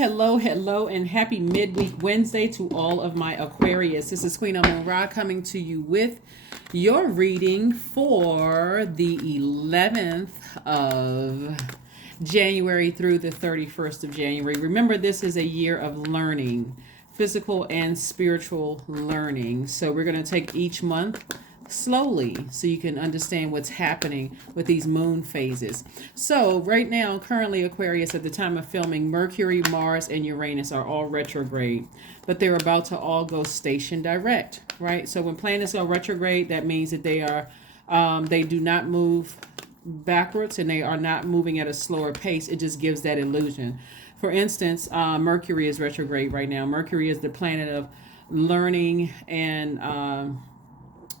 hello, and happy midweek Wednesday to all of my Aquarius. This is Queen Amun Ra coming to you with your reading for the 11th of January through the 31st of January. Remember, this is a year of learning, physical and spiritual learning. So we're going to take each month slowly so you can understand what's happening with these moon phases. So right now, currently Aquarius, at the time of filming, Mercury, Mars, and Uranus are all retrograde, but they're about to all go station direct, right? So when planets go retrograde, that means that they do not move backwards and they are not moving at a slower pace. It just gives that illusion. For instance, Mercury is retrograde right now. Mercury is the planet of learning and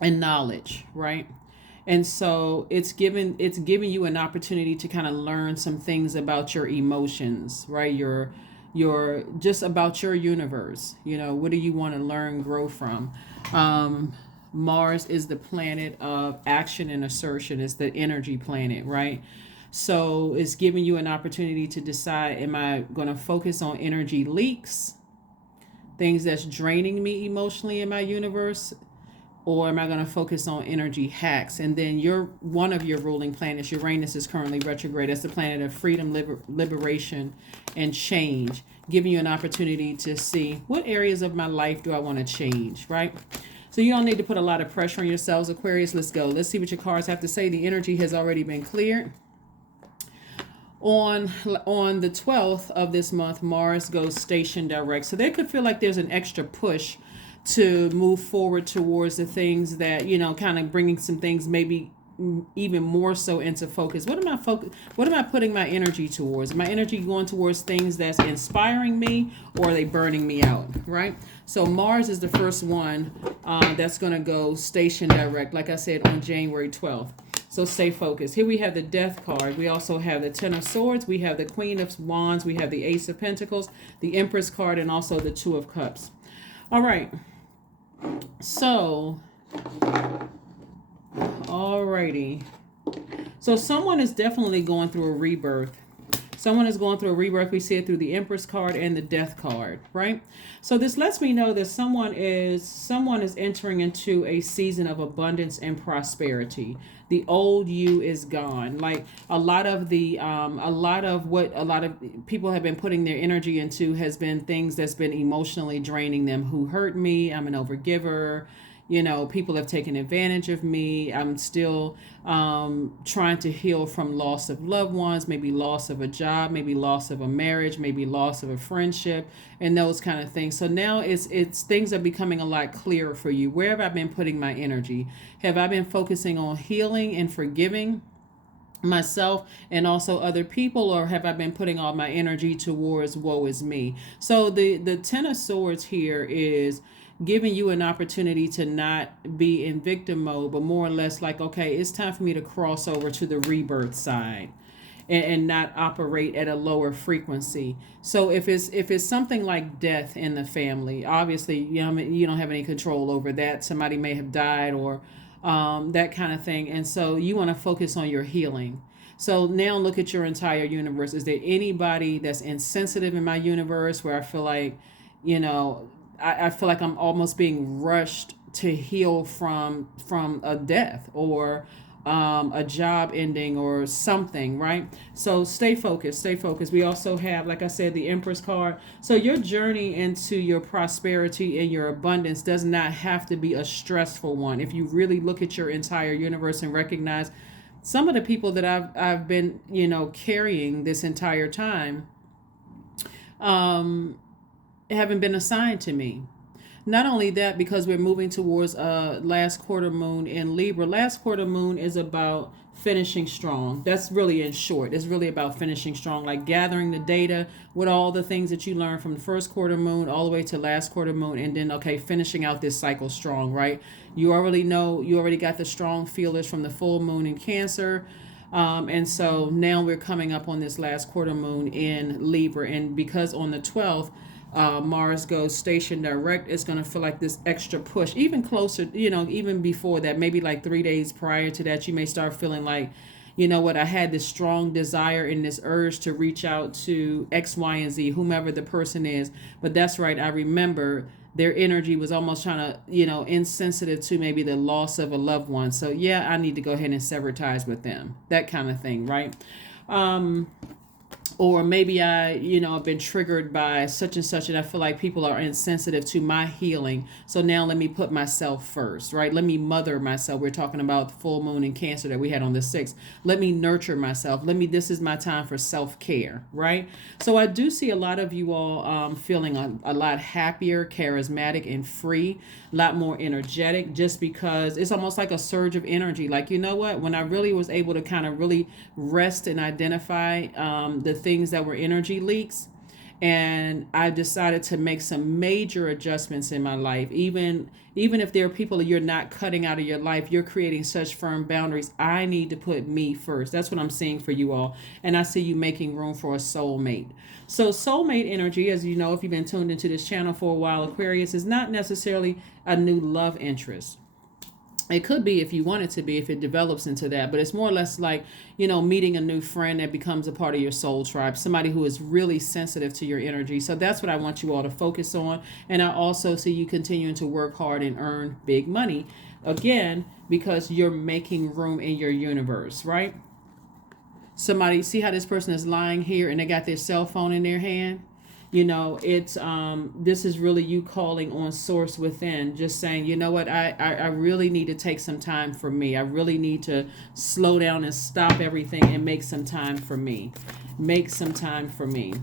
knowledge, right? And so it's giving you an opportunity to kind of learn some things about your emotions, right? Your just about your universe. You know, what do you want to learn, grow from? Mars is the planet of action and assertion. It's the energy planet, right? So it's giving you an opportunity to decide, am I going to focus on energy leaks, things that's draining me emotionally in my universe, or am I going to focus on energy hacks? And then one of your ruling planets, Uranus, is currently retrograde. That's the planet of freedom, liberation, and change, giving you an opportunity to see what areas of my life do I want to change, right? So you don't need to put a lot of pressure on yourselves, Aquarius. Let's go. Let's see what your cards have to say. The energy has already been cleared. On the 12th of this month, Mars goes station direct. So they could feel like there's an extra push to move forward towards the things that, kind of bringing some things maybe even more so into focus. What am I putting my energy towards? Is my energy going towards things that's inspiring me, or are they burning me out, right? So Mars is the first one that's going to go station direct, like I said, on January 12th. So stay focused. Here we have the Death card. We also have the Ten of Swords. We have the Queen of Wands. We have the Ace of Pentacles, the Empress card, and also the Two of Cups. All right. So, alrighty. So someone is definitely going through a rebirth. Someone is going through a rebirth. We see it through the Empress card and the Death card, right? So this lets me know that someone is entering into a season of abundance and prosperity. The old you is gone. Like a lot of what a lot of people have been putting their energy into has been things that's been emotionally draining them. Who hurt me? I'm an overgiver. People have taken advantage of me. I'm still trying to heal from loss of loved ones, maybe loss of a job, maybe loss of a marriage, maybe loss of a friendship, and those kind of things. So now it's things are becoming a lot clearer for you. Where have I been putting my energy? Have I been focusing on healing and forgiving myself and also other people, or have I been putting all my energy towards woe is me? So the Ten of Swords here is giving you an opportunity to not be in victim mode, but more or less like, okay, it's time for me to cross over to the rebirth side and not operate at a lower frequency. So if it's something like death in the family, obviously, you don't have any control over that. Somebody may have died or that kind of thing. And so you want to focus on your healing. So now look at your entire universe. Is there anybody that's insensitive in my universe where I feel like, I feel like I'm almost being rushed to heal from a death or a job ending or something, right? So stay focused. We also have, like I said, the Empress card. So your journey into your prosperity and your abundance does not have to be a stressful one. If you really look at your entire universe and recognize some of the people that I've been, carrying this entire time, haven't been assigned to me. Not only that, because we're moving towards last quarter moon in Libra. Last quarter moon is about finishing strong. That's really in short. It's really about finishing strong, like gathering the data with all the things that you learned from the first quarter moon all the way to last quarter moon, and then, okay, finishing out this cycle strong, right? You already got the strong feelers from the full moon in Cancer. And so now we're coming up on this last quarter moon in Libra. And because on the 12th, Mars goes station direct, it's going to feel like this extra push, even closer, even before that, maybe like 3 days prior to that, you may start feeling like, you know what, I had this strong desire and this urge to reach out to X, Y, and Z, whomever the person is. But that's right, I remember their energy was almost trying to, insensitive to maybe the loss of a loved one. So yeah, I need to go ahead and sever ties with them. That kind of thing, right? Or maybe I've been triggered by such and such, and I feel like people are insensitive to my healing. So now let me put myself first, right? Let me mother myself. We're talking about the full moon in Cancer that we had on the 6th. Let me nurture myself. This is my time for self-care, right? So I do see a lot of you all feeling a lot happier, charismatic, and free, a lot more energetic, just because it's almost like a surge of energy. Like, you know what? When I really was able to kind of really rest and identify the things that were energy leaks, and I decided to make some major adjustments in my life. Even if there are people that you're not cutting out of your life, you're creating such firm boundaries. I need to put me first. That's what I'm seeing for you all. And I see you making room for a soulmate. So soulmate energy, as you know, if you've been tuned into this channel for a while, Aquarius, is not necessarily a new love interest. It could be if you want it to be, if it develops into that, but it's more or less like, meeting a new friend that becomes a part of your soul tribe, somebody who is really sensitive to your energy. So that's what I want you all to focus on. And I also see you continuing to work hard and earn big money, again, because you're making room in your universe, right? Somebody, see how this person is lying here and they got their cell phone in their hand? It's this is really you calling on source within, just saying, you know what, I really need to take some time for me. I really need to slow down and stop everything and make some time for me. Make some time for me.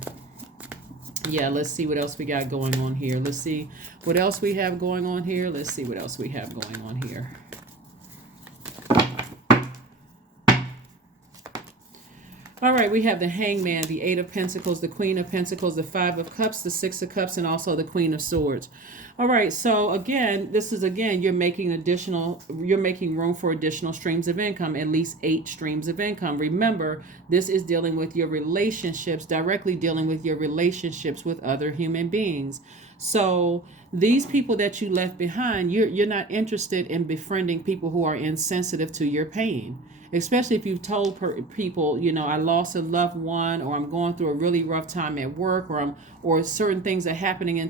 Yeah, let's see what else we got going on here. Let's see what else we have going on here. Let's see what else we have going on here. All right, we have the Hangman, the 8 of Pentacles, the Queen of Pentacles, the 5 of Cups, the 6 of Cups, and also the Queen of Swords. All right, so again, you're making room for additional streams of income, at least 8 streams of income. Remember, this is dealing with your relationships, directly dealing with your relationships with other human beings. So these people that you left behind, you're not interested in befriending people who are insensitive to your pain. Especially if you've told people, I lost a loved one, or I'm going through a really rough time at work, or certain things are happening in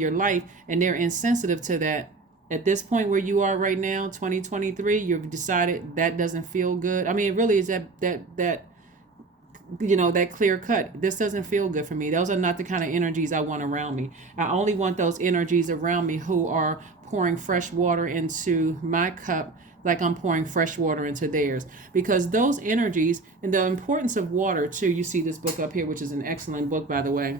your life, and they're insensitive to that. At this point where you are right now, 2023, you've decided that doesn't feel good. I mean, it really is that clear cut. This doesn't feel good for me. Those are not the kind of energies I want around me. I only want those energies around me who are pouring fresh water into my cup, like I'm pouring fresh water into theirs, because those energies, and the importance of water too. You see this book up here, which is an excellent book, by the way.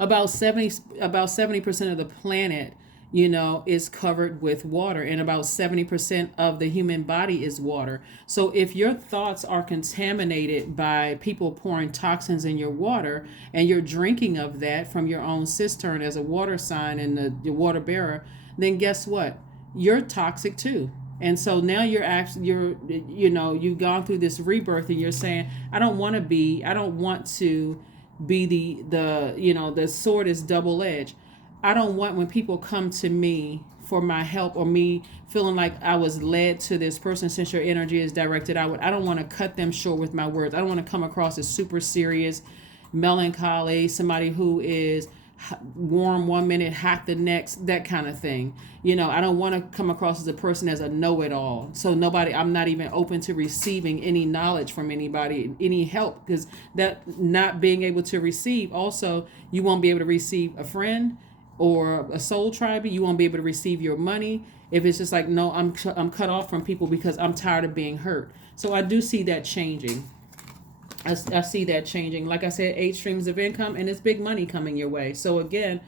About 70% of the planet, is covered with water, and about 70% of the human body is water. So if your thoughts are contaminated by people pouring toxins in your water, and you're drinking of that from your own cistern as a water sign and the water bearer, then guess what? You're toxic too. And so now you've gone through this rebirth, and you're saying, I don't want to be the sword is double-edged. I don't want, when people come to me for my help, or me feeling like I was led to this person, since your energy is directed outward, I don't want to cut them short with my words. I don't want to come across as super serious, melancholy, somebody who is warm one minute, hot the next, that kind of thing. I don't want to come across as a person as a know-it-all. So I'm not even open to receiving any knowledge from anybody, any help, because that not being able to receive, also, you won't be able to receive a friend or a soul tribe. You won't be able to receive your money if it's just like, no, I'm cut off from people because I'm tired of being hurt. So I do see that changing. I see that changing. Like I said, 8 streams of income, and it's big money coming your way. So again,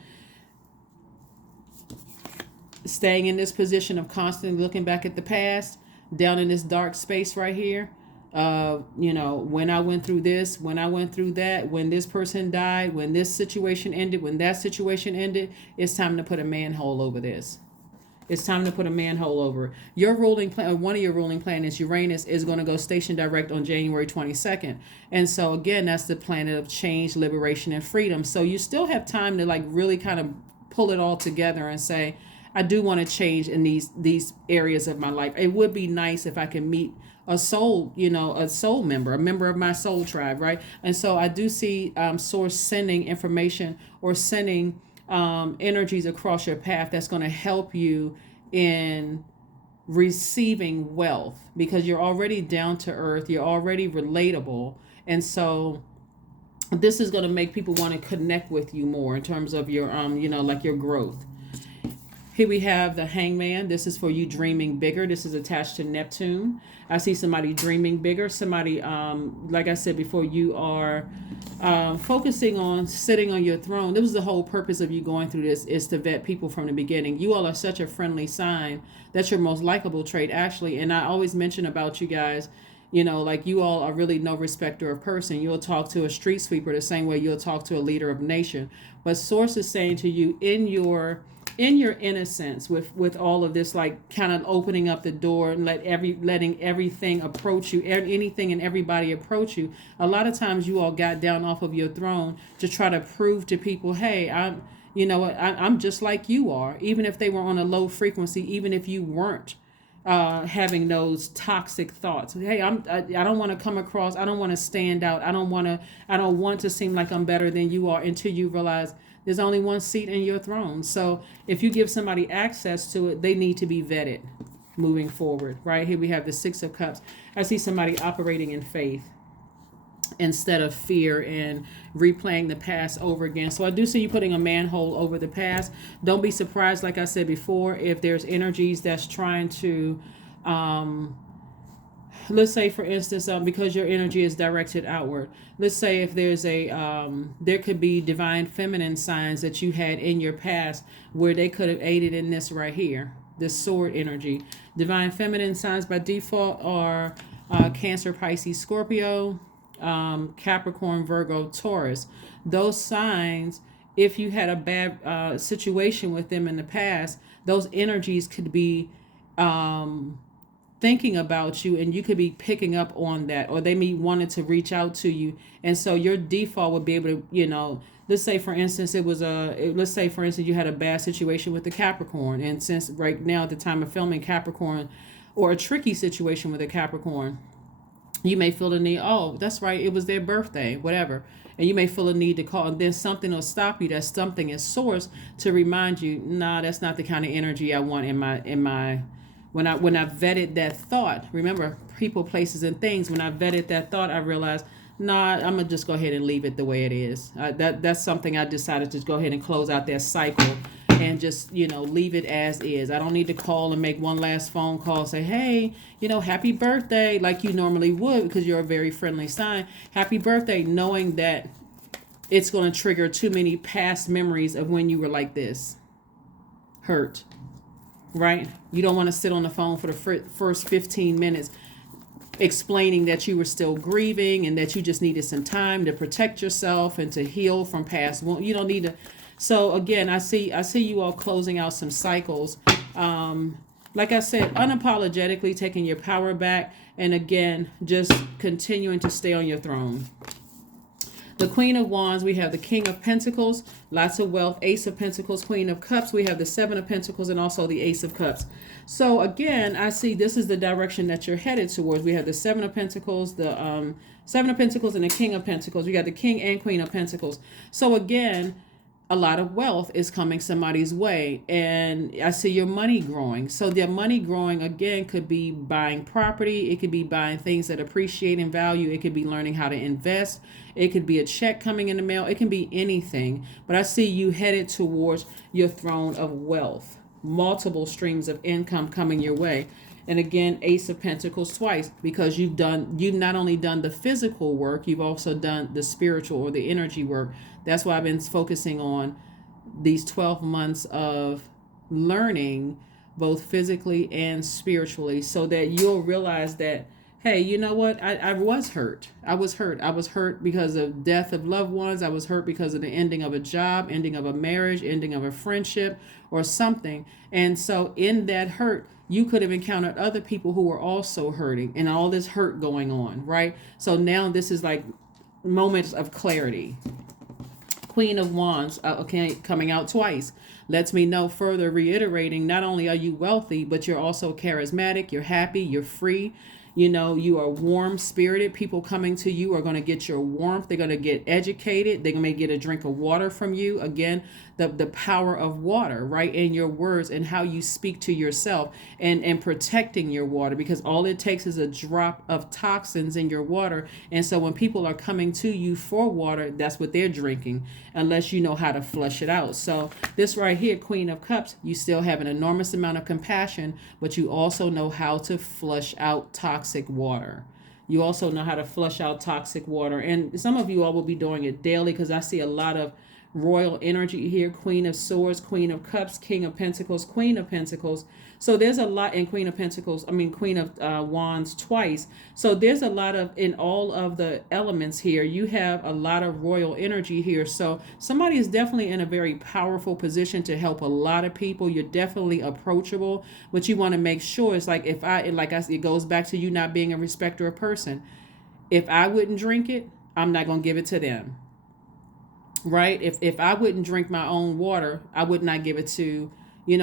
staying in this position of constantly looking back at the past, down in this dark space right here. When I went through this, when I went through that, when this person died, when this situation ended, when that situation ended, it's time to put a manhole over this. It's time to put a manhole over. Your ruling plan, one of your ruling planets, Uranus, is going to go station direct on January 22nd. And so again, that's the planet of change, liberation, and freedom. So you still have time to really kind of pull it all together and say, I do want to change in these areas of my life. It would be nice if I can meet a soul, a soul member, a member of my soul tribe, right? And so I do see source sending information or sending energies across your path that's going to help you in receiving wealth, because you're already down to earth, you're already relatable. And so this is going to make people want to connect with you more in terms of your like your growth. Here we have the Hangman. This is for you dreaming bigger. This is attached to Neptune. I see somebody dreaming bigger. Somebody, like I said before, you are focusing on sitting on your throne. This was the whole purpose of you going through this, is to vet people from the beginning. You all are such a friendly sign. That's your most likable trait, actually. And I always mention about you guys, like you all are really no respecter of person. You'll talk to a street sweeper the same way you'll talk to a leader of a nation. But Source is saying to you, in your innocence, with all of this, like kind of opening up the door and letting everything approach you, anything and everybody approach you. A lot of times you all got down off of your throne to try to prove to people, hey, I'm just like you are, even if they were on a low frequency, even if you weren't having those toxic thoughts. Hey, I don't want to come across, I don't want to stand out, I don't want to seem like I'm better than you are, until you realize there's only one seat in your throne. So if you give somebody access to it, they need to be vetted moving forward. Right here we have the Six of Cups. I see somebody operating in faith instead of fear and replaying the past over again. So I do see you putting a manhole over the past. Don't be surprised, like I said before, if there's energies that's trying to let's say, for instance, because your energy is directed outward, let's say if there's there could be divine feminine signs that you had in your past where they could have aided in this right here, this sword energy. Divine feminine signs by default are Cancer, Pisces, Scorpio, Capricorn, Virgo, Taurus. Those signs, if you had a bad situation with them in the past, those energies could be thinking about you, and you could be picking up on that, or they may wanted to reach out to you. And so your default would be able to, let's say for instance you had a bad situation with the Capricorn, and since right now at the time of filming Capricorn, or a tricky situation with a Capricorn, you may feel the need, oh, that's right, it was their birthday, whatever. And you may feel a need to call, and then something will stop you. That something is source to remind you, nah, that's not the kind of energy I want in my when I vetted that thought. Remember, people, places, and things. When I vetted that thought, I realized, nah, I'm gonna just go ahead and leave it the way it is. That's something I decided to go ahead and close out that cycle and just leave it as is. I don't need to call and make one last phone call, say, hey, happy birthday, like you normally would, because you're a very friendly sign. Happy birthday, knowing that it's going to trigger too many past memories of when you were like this, hurt. Right? You don't want to sit on the phone for the first 15 minutes explaining that you were still grieving and that you just needed some time to protect yourself and to heal from past. Well, you don't need to. So again, I see you all closing out some cycles. Like I said, unapologetically taking your power back, and again, just continuing to stay on your throne. The Queen of Wands, we have the King of Pentacles, lots of wealth, Ace of Pentacles, Queen of Cups, we have the Seven of Pentacles, and also the Ace of Cups. So again, I see this is the direction that you're headed towards. We have the Seven of Pentacles, the Seven of Pentacles, and the King of Pentacles. We got the King and Queen of Pentacles. So again, a lot of wealth is coming somebody's way, and I see your money growing. So their money growing, again, could be buying property. It could be buying things that appreciate in value. It could be learning how to invest. It could be a check coming in the mail. It can be anything. But I see you headed towards your throne of wealth. Multiple streams of income coming your way. And again, Ace of Pentacles twice, because you've not only done the physical work, you've also done the spiritual or the energy work. That's why I've been focusing on these 12 months of learning, both physically and spiritually, so that you'll realize that, hey, you know what? I was hurt. I was hurt because of death of loved ones. I was hurt because of the ending of a job, ending of a marriage, ending of a friendship or something. And so in that hurt, you could have encountered other people who were also hurting, and all this hurt going on, right? So now this is like moments of clarity. Queen of Wands, okay, coming out twice, lets me know, further reiterating, not only are you wealthy, but you're also charismatic, you're happy, you're free. You are warm spirited. People coming to you are going to get your warmth. They're going to get educated. They may get a drink of water from you. Again, the power of water, right? In your words and how you speak to yourself, and protecting your water, because all it takes is a drop of toxins in your water. And so when people are coming to you for water, that's what they're drinking, unless you know how to flush it out. So this right here, Queen of Cups, you still have an enormous amount of compassion, but you also know how to flush out toxic water. You also know how to flush out toxic water. And some of you all will be doing it daily, because I see a lot of royal energy here. Queen of Swords, Queen of Cups, King of Pentacles, Queen of Pentacles. So there's a lot in Queen of Pentacles. Queen of Wands twice. So there's a lot of, in all of the elements here, you have a lot of royal energy here. So somebody is definitely in a very powerful position to help a lot of people. You're definitely approachable, but you want to make sure it's like, it goes back to you not being a respecter of person. If I wouldn't drink it, I'm not going to give it to them. Right? If I wouldn't drink my own water, I would not give it to,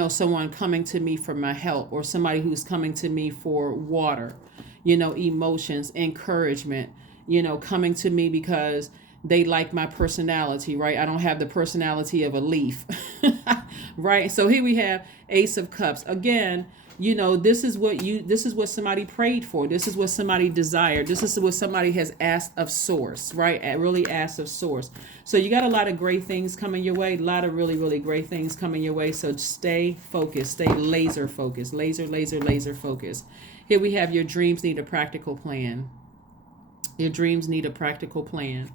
someone coming to me for my help, or somebody who's coming to me for water, emotions, encouragement, coming to me because they like my personality, right? I don't have the personality of a leaf, right? So here we have Ace of Cups. Again, this is what somebody prayed for. This is what somebody desired. This is what somebody has asked of source, right? Really asked of source. So you got a lot of great things coming your way. A lot of really, really great things coming your way. So stay focused, stay laser focused, laser focused. Here we have your dreams need a practical plan. Your dreams need a practical plan.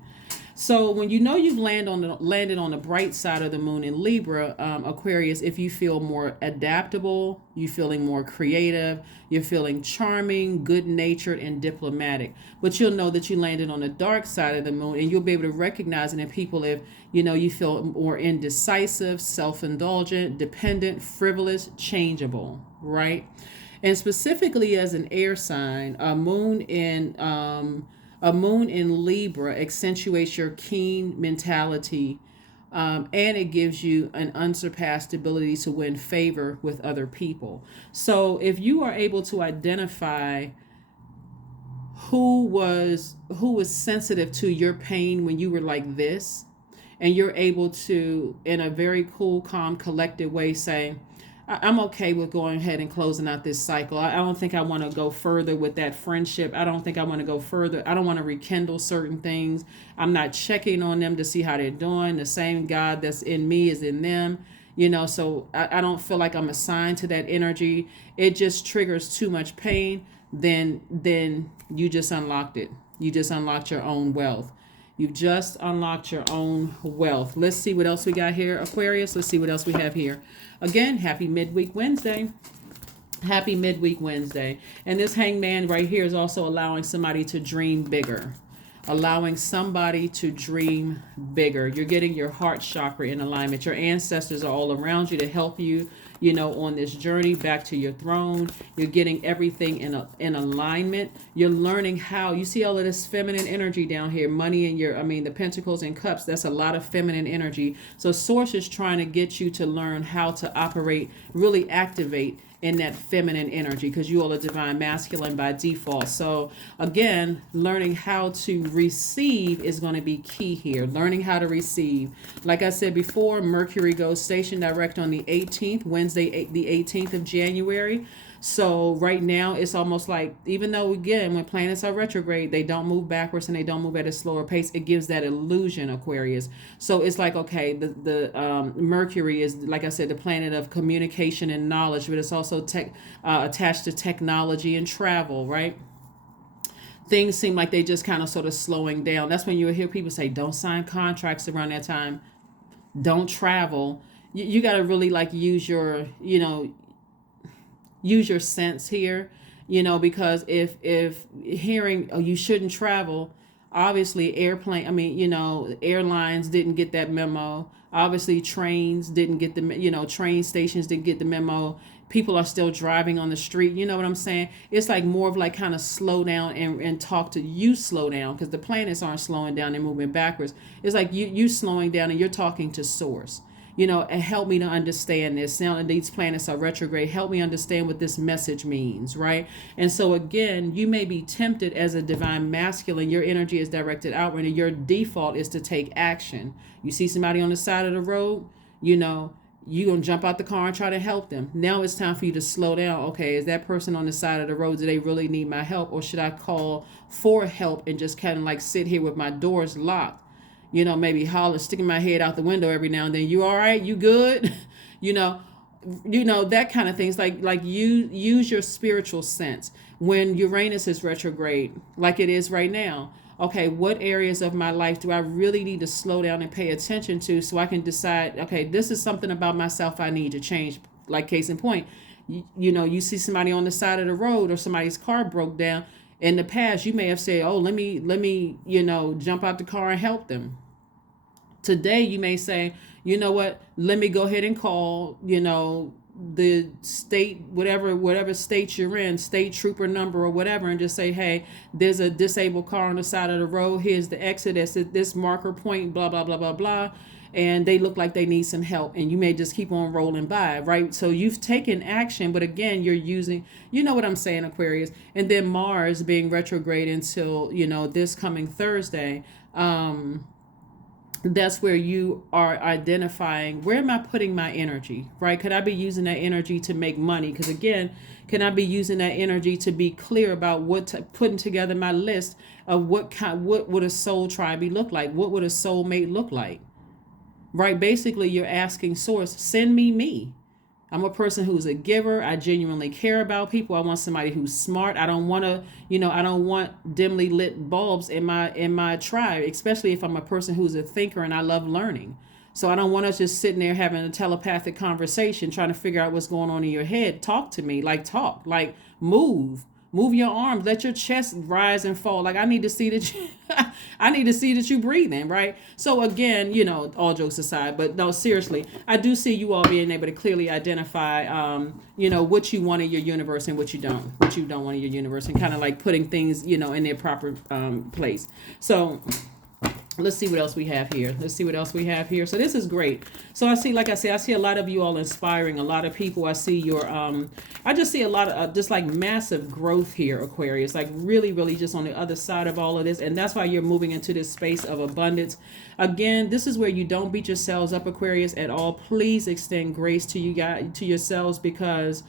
So when you've landed on the bright side of the moon in Libra, Aquarius, if you feel more adaptable, you're feeling more creative, you're feeling charming, good-natured, and diplomatic. But you'll know that you landed on the dark side of the moon, and you'll be able to recognize it in people if, you feel more indecisive, self-indulgent, dependent, frivolous, changeable, right? And specifically as an air sign, a moon in Libra accentuates your keen mentality, and it gives you an unsurpassed ability to win favor with other people. So if you are able to identify who was sensitive to your pain when you were like this, and you're able to, in a very cool, calm, collected way, say, I'm okay with going ahead and closing out this cycle. I don't think I want to go further with that friendship. I don't think I want to go further. I don't want to rekindle certain things. I'm not checking on them to see how they're doing. The same God that's in me is in them. So I don't feel like I'm assigned to that energy. It just triggers too much pain. Then you just unlocked it. You just unlocked your own wealth. You've just unlocked your own wealth. Let's see what else we got here, Aquarius. Let's see what else we have here. Again, happy midweek Wednesday. Happy midweek Wednesday. And this hangman right here is also allowing somebody to dream bigger. Allowing somebody to dream bigger. You're getting your heart chakra in alignment. Your ancestors are all around you to help you, on this journey back to your throne. You're getting everything in alignment. You're learning how, you see all of this feminine energy down here, money in the pentacles and cups. That's a lot of feminine energy. So source is trying to get you to learn how to operate, really activate in that feminine energy, because you all are divine masculine by default. So again, learning how to receive is going to be key here. Learning how to receive. Like I said before, Mercury goes station direct on the 18th, Wednesday, the 18th of January. So right now it's almost like, even though again, when planets are retrograde, they don't move backwards and they don't move at a slower pace. It gives that illusion, Aquarius. So it's like, okay, the Mercury is, like I said, the planet of communication and knowledge, but it's also attached to technology and travel, right? Things seem like they just kind of sort of slowing down. That's when you'll hear people say, don't sign contracts around that time. Don't travel. You got to really use your, use your sense here, because if hearing, oh, you shouldn't travel, obviously airlines didn't get that memo. Obviously trains didn't get the, train stations didn't get the memo. People are still driving on the street. You know what I'm saying? It's like more of like kind of slow down and talk to you, slow down, because the planets aren't slowing down, they're moving backwards. It's like you slowing down and you're talking to source. and help me to understand this. Now that these planets are retrograde, help me understand what this message means, right? And so again, you may be tempted as a divine masculine. Your energy is directed outward, and your default is to take action. You see somebody on the side of the road, you're going to jump out the car and try to help them. Now it's time for you to slow down. Okay, is that person on the side of the road, do they really need my help? Or should I call for help and just kind of like sit here with my doors locked? Maybe holler, sticking my head out the window every now and then. You all right? You good? That kind of things. Like you use your spiritual sense. When Uranus is retrograde, like it is right now, okay, what areas of my life do I really need to slow down and pay attention to so I can decide, okay, this is something about myself I need to change. Like case in point, you see somebody on the side of the road or somebody's car broke down. In the past, you may have said, oh, let me, jump out the car and help them. Today, you may say, you know what, let me go ahead and call, the state, whatever state you're in, state trooper number or whatever, and just say, hey, there's a disabled car on the side of the road. Here's the exit. It's at this marker point, blah, blah, blah, blah, blah. And they look like they need some help. And you may just keep on rolling by, right? So you've taken action, but again, you're using, you know what I'm saying, Aquarius. And then Mars being retrograde until, this coming Thursday, that's where you are identifying, where am I putting my energy, right? Could I be using that energy to make money? Because again, can I be using that energy to be clear about putting together my list of what would a soul tribe look like? What would a soulmate look like? Right? Basically, you're asking source, send me. I'm a person who's a giver. I genuinely care about people. I want somebody who's smart. I don't want to, I don't want dimly lit bulbs in my tribe, especially if I'm a person who's a thinker and I love learning. So I don't want us just sitting there having a telepathic conversation, trying to figure out what's going on in your head. Talk to me, talk, move your arms, let your chest rise and fall. I need to see that I need to see that you breathing, right? So again, all jokes aside, but no, seriously, I do see you all being able to clearly identify, what you want in your universe and what you don't want in your universe, and kind of like putting things, in their proper place. So let's see what else we have here. So this is great. So I see a lot of you all inspiring a lot of people. I see your, I just see a lot of just like massive growth here, Aquarius, like really, really just on the other side of all of this. And that's why you're moving into this space of abundance. Again, this is where you don't beat yourselves up, Aquarius, at all. Please extend grace to you guys, to yourselves, because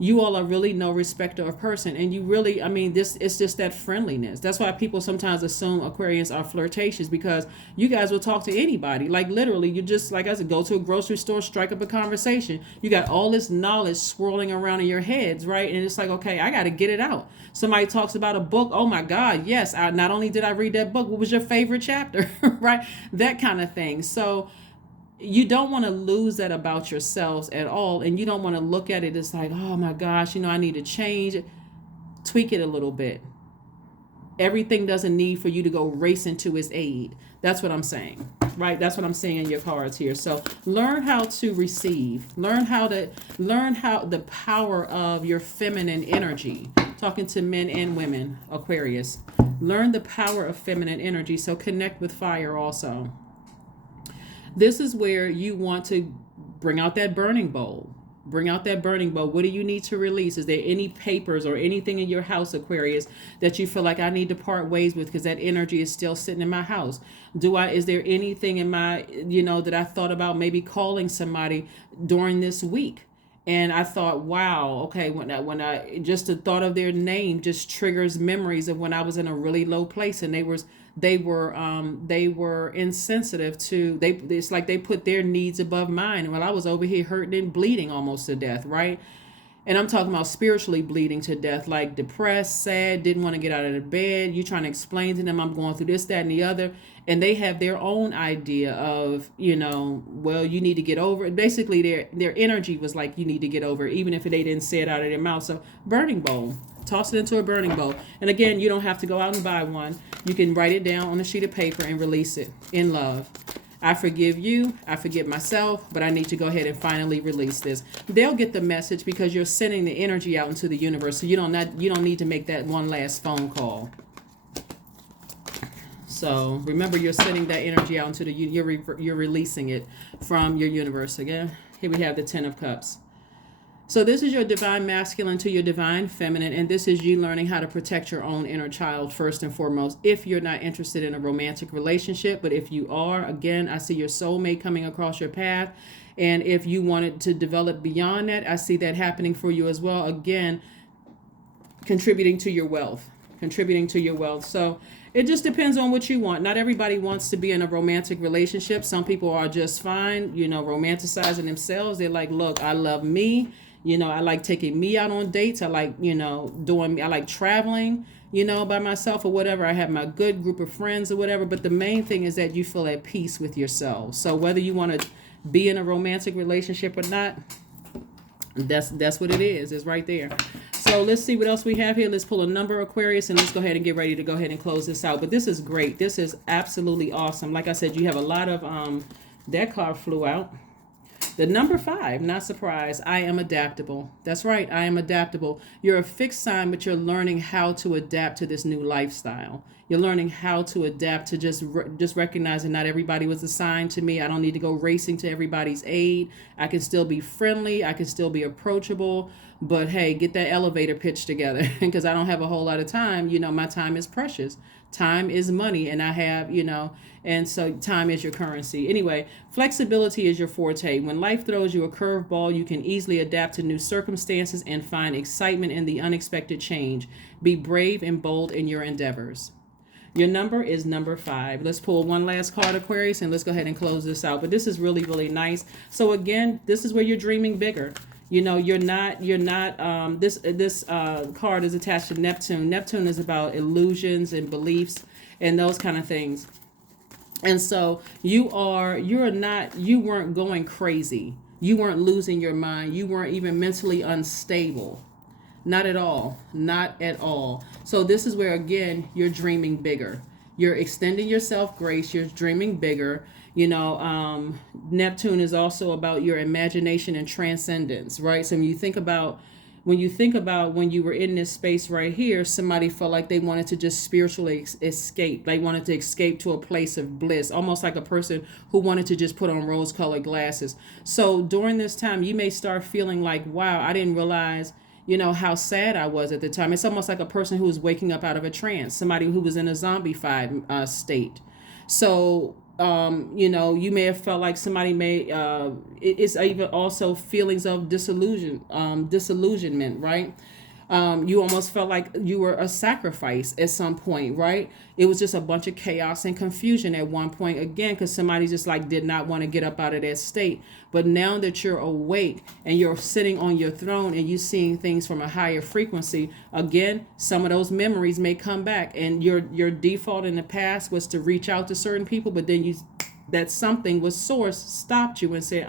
you all are really no respecter of person. And you really, this it's just that friendliness. That's why people sometimes assume Aquarians are flirtatious, because you guys will talk to anybody. Like literally, you just, like I said, go to a grocery store, strike up a conversation. You got all this knowledge swirling around in your heads, right? And it's like, okay, I got to get it out. Somebody talks about a book. Oh my God, yes. Not only did I read that book, what was your favorite chapter, right? That kind of thing. So you don't want to lose that about yourselves at all. And you don't want to look at it as like, oh my gosh, I need to change it. Tweak it a little bit. Everything doesn't need for you to go racing to its aid. That's what I'm saying, right? That's what I'm seeing in your cards here. So learn how to receive, learn how the power of your feminine energy, talking to men and women, Aquarius, learn the power of feminine energy. So connect with fire also. This is where you want to bring out that burning bowl. What do you need to release? Is there any papers or anything in your house, Aquarius, that you feel like I need to part ways with because that energy is still sitting in my house? Is there anything in my, that I thought about maybe calling somebody during this week? And I thought, wow, okay, when I just the thought of their name just triggers memories of when I was in a really low place, and they were insensitive to, it's like they put their needs above mine. And while I was over here hurting and bleeding almost to death, right? And I'm talking about spiritually bleeding to death, like depressed, sad, didn't want to get out of the bed. You're trying to explain to them I'm going through this, that, and the other. And they have their own idea of, well, you need to get over it. Basically, their energy was like, you need to get over it, even if they didn't say it out of their mouth. So burning bowl, toss it into a burning bowl. And again, you don't have to go out and buy one. You can write it down on a sheet of paper and release it in love. I forgive you, I forgive myself, but I need to go ahead and finally release this. They'll get the message because you're sending the energy out into the universe. So you don't need to make that one last phone call. So remember, you're sending that energy out into the you're releasing it from your universe. Again, here we have the 10 of Cups. So this is your divine masculine to your divine feminine, and this is you learning how to protect your own inner child first and foremost, if you're not interested in a romantic relationship. But if you are, again, I see your soulmate coming across your path. And if you wanted to develop beyond that, I see that happening for you as well. Again, contributing to your wealth. So it just depends on what you want. Not everybody wants to be in a romantic relationship. Some people are just fine, romanticizing themselves. They're like, look, I love me. I like taking me out on dates. I like, I like traveling, by myself or whatever. I have my good group of friends or whatever. But the main thing is that you feel at peace with yourself. So whether you want to be in a romantic relationship or not, that's what it is. It's right there. So let's see what else we have here. Let's pull a number, Aquarius, and let's go ahead and get ready to go ahead and close this out. But this is great. This is absolutely awesome. Like I said, you have a lot of, that card flew out. The number 5, not surprised. I am adaptable. That's right. I am adaptable. You're a fixed sign, but you're learning how to adapt to this new lifestyle. You're learning how to adapt to just recognizing not everybody was assigned to me. I don't need to go racing to everybody's aid. I can still be friendly. I can still be approachable. But hey, get that elevator pitch together because I don't have a whole lot of time. My time is precious. Time is money, and I have, and so time is your currency. Anyway, flexibility is your forte. When life throws you a curveball, you can easily adapt to new circumstances and find excitement in the unexpected change. Be brave and bold in your endeavors. Your number is number 5. Let's pull one last card, Aquarius, and let's go ahead and close this out. But this is really, really nice. So again, this is where you're dreaming bigger. You're not, this card is attached to Neptune. Neptune is about illusions and beliefs and those kind of things. And so you weren't going crazy. You weren't losing your mind. You weren't even mentally unstable. Not at all. Not at all. So this is where, again, you're dreaming bigger. You're extending yourself grace. You're dreaming bigger. Neptune is also about your imagination and transcendence, right? So when you think about when you were in this space right here, somebody felt like they wanted to just spiritually escape. They wanted to escape to a place of bliss, almost like a person who wanted to just put on rose-colored glasses. So during this time, you may start feeling like, wow, I didn't realize, how sad I was at the time. It's almost like a person who was waking up out of a trance, somebody who was in a zombified state. So you may have felt like somebody it's even also feelings of disillusionment, right? You almost felt like you were a sacrifice at some point, right? It was just a bunch of chaos and confusion at one point, again, because somebody just did not want to get up out of that state. But now that you're awake and you're sitting on your throne and you're seeing things from a higher frequency, again, some of those memories may come back, and your default in the past was to reach out to certain people, but then that something was source stopped you and said,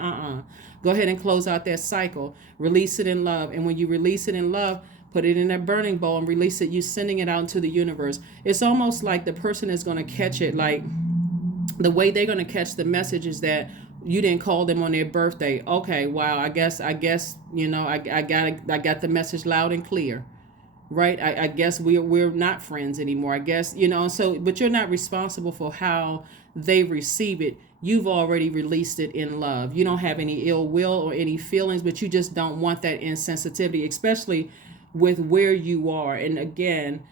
go ahead and close out that cycle, release it in love. And when you release it in love, put it in that burning bowl and release it. You sending it out into the universe. It's almost like the person is going to catch it. Like the way they're going to catch the message is that you didn't call them on their birthday. Okay, wow. I guess I got the message loud and clear, right? I guess we're not friends anymore. I guess So, but you're not responsible for how they receive it. You've already released it in love. You don't have any ill will or any feelings, but you just don't want that insensitivity, especially with where you are. And again,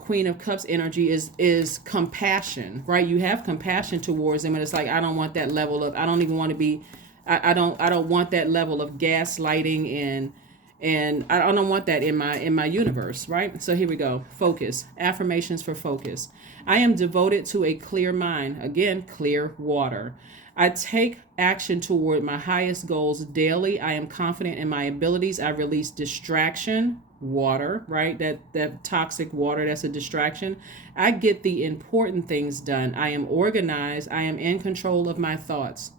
Queen of Cups energy is compassion, right? You have compassion towards them, and it's like, I don't want that level of, I don't even want to be, I don't want that level of gaslighting and I don't want that in my universe, right? So here we go. Focus. Affirmations for focus. I am devoted to a clear mind. Again, clear water. I take action toward my highest goals daily. I am confident in my abilities. I release distraction, water, right? That toxic water, that's a distraction. I get the important things done. I am organized. I am in control of my thoughts.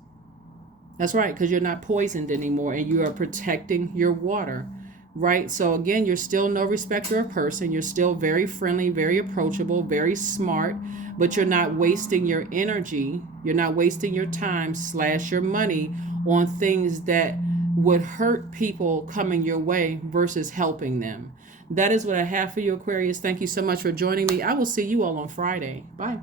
That's right, because you're not poisoned anymore and you are protecting your water, right? So again, you're still no respecter of person. You're still very friendly, very approachable, very smart, but you're not wasting your energy. You're not wasting your time / your money on things that would hurt people coming your way versus helping them. That is what I have for you, Aquarius. Thank you so much for joining me. I will see you all on Friday. Bye.